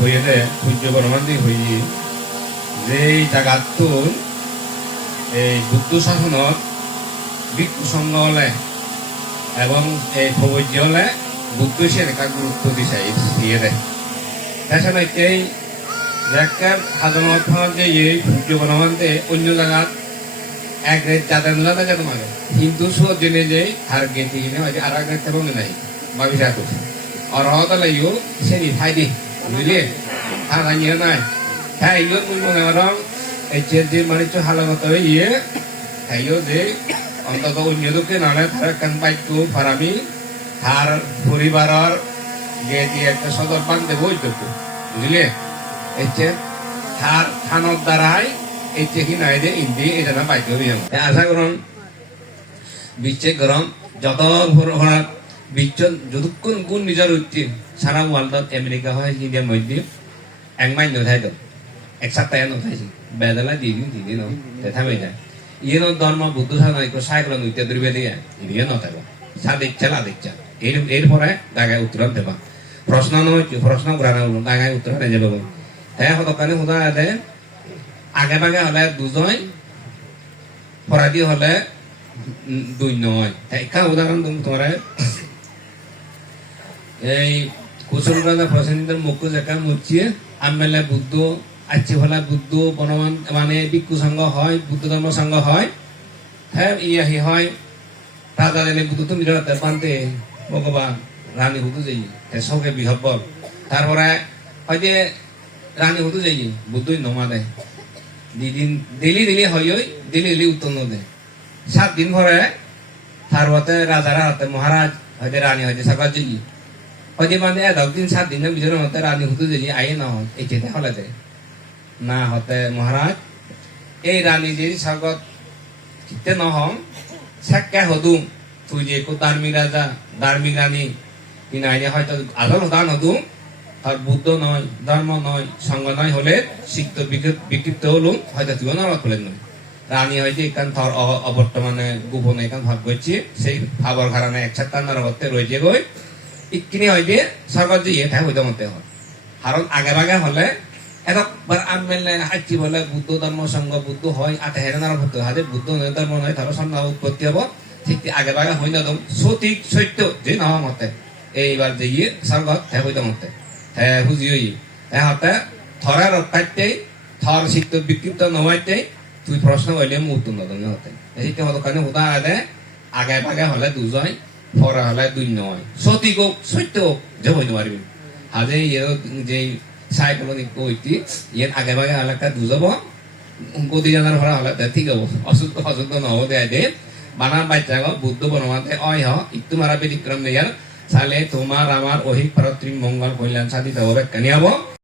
হয়ে দে সূর্য বনমান্তি হয়ে যে জায়গাত এই বুদ্ধ শাসনত ভিক্ষু সংঘ হলে এবং এই প্রবজ্য হলে বুদ্ধ সে একটা গুরুত্ব দিছে দিয়ে দেয় তাছাড়া এই জায়গার সাধারণত যে এই সূর্য বনমান্তে অন্য জায়গাত এক রেট যাদের না থাকে তোমাকে কিন্তু সব জেনে যে আর গেঁথে কিনে হয়তো আর এক রেট এবং নাই বাবিসা করছে আর হয়তো লাগিও সে নিঠাই দি বুঝলি আর আনিয়ে নাই হ্যাঁ ইয়ে তুই মনে করম এই যে মানিচ্ছ হালাগত ইয়ে খাইও যে অন্তত অন্য লোকে নালে তার কান পাইতো ফারামি তার পরিবারের গেঁথে একটা সদর পান দেবো ওই তো বুঝলি এই যে তার থানোর দ্বারাই এই চেকি নাই দে ইন্দি এটা না পাইতে হবে আশা করুন বিশ্বে গরম যত ভরাত বিশ্ব যতক্ষণ কোন নিজের উচিত সারা ওয়ার্ল্ডত আমেরিকা হয় ইন্ডিয়ার মধ্যে এক মাইন নথাই তো এক সপ্তাহে নথাইছি বেদলা দিদিন থামে যায় ইয়ে ধর্ম বুদ্ধ সাধন সাইকেল নৃত্য দ্রব্য দিয়ে ইয়ে নথাইব সাদিচ্ছা লাদিচ্ছা এরপরে দাগায় উত্তর দেবা প্রশ্ন নয় প্রশ্ন করা না দাগায় উত্তর নিয়ে যাবো হ্যাঁ হতকানে হুদা দেয় আগে ভাগে হলে দুজন পরাধী হলে দুই নয় একটা উদাহরণ তোমার এই কুশল রাজা প্রসেনজিতের মুখ্য জায়গা মুচিয়ে আমেলে বুদ্ধ আছে হলে বুদ্ধ বনমান মানে ভিক্ষু সংঘ হয় বুদ্ধ ধর্ম সংঘ হয় হ্যাঁ ইয়াহি হয় রাজা জানে বুদ্ধ তুমি রাতে পান্তে ভগবান রানী হুদু যাই সবকে বিহব্বল তারপরে হয় যে রানী হুদু যাই বুদ্ধই নমা দেয় দিদিন দিলি হয় দিলি উত্তর দেয় 7 দিন পরে তারপরে রাজারা হাতে মহারাজ হয়তো রানী হয়তো সরকার যাই হয়তো মানে 10 দিন 7 দিনের ভিতরে হতে রানী হুদু যাই আই না হয় এই চেতে হলে দেয় না হতে মহারাজ এই রানী যে স্বর্গত কিতে নহম সাক্কা হদু তুই যে কো ধার্মিক রাজা ধার্মিক রানী তিনি আইনে হয়তো আদল দান হদু তার বুদ্ধ নয় ধর্ম নয় সঙ্গ নয় হলে সিক্ত বিক্ষিপ্ত হলুম হয়তো তুইও নরক হলেন নয় রানী হয়তো এখান থর অবর্তমানে গোপনে এখান ভাগ করছে সেই ভাবর কারণে একসাথে নরকতে রয়েছে গই ইকিনি হয়তো স্বর্গত যে তাই হইতে মতে হয় কারণ আগে ভাগে হলে একবার আনমেলে হাইছি বলে বুদ্ধ ধর্ম সঙ্গ বুদ্ধ হয় আতে হেরে নরক হতে হাতে বুদ্ধ ধর্ম নয় তার সন্ধ্যা উৎপত্তি হব ঠিক আগে ভাগে হয় না সঠিক সত্য যে নহ মতে এইবার যে ইয়ে স্বর্গত হ্যাঁ হইতে মতে হ্যাঁ বুঝিই হ্যাঁ হতে থরের রক্ষাইতে থর সিক্ত বিক্ষিপ্ত নমাইতে তুই প্রশ্ন করলে মু উত্তর নদন হতে সেইটা হতো কারণে হুদা আদে আগে ভাগে হলে দুজন পরে হলে দুই নয় সঠিক হোক সত্য হোক যে হইতে পারবি হাজে ইয়ে যে সাইকোলনিক কইতি ইয়ে আগে ভাগে এলাকা দুজব গতি জানার ভরা হলে ঠিক হবো অশুদ্ধ নহব দেয় দে বানা বাচ্চা বুদ্ধ বনমাতে অয় হ একটু মারা ব্যতিক্রম দেয়ার সালে তোমার আমার অহিক পারত্রিক মঙ্গল কল্যাণ সাধিত হবে কেন হবো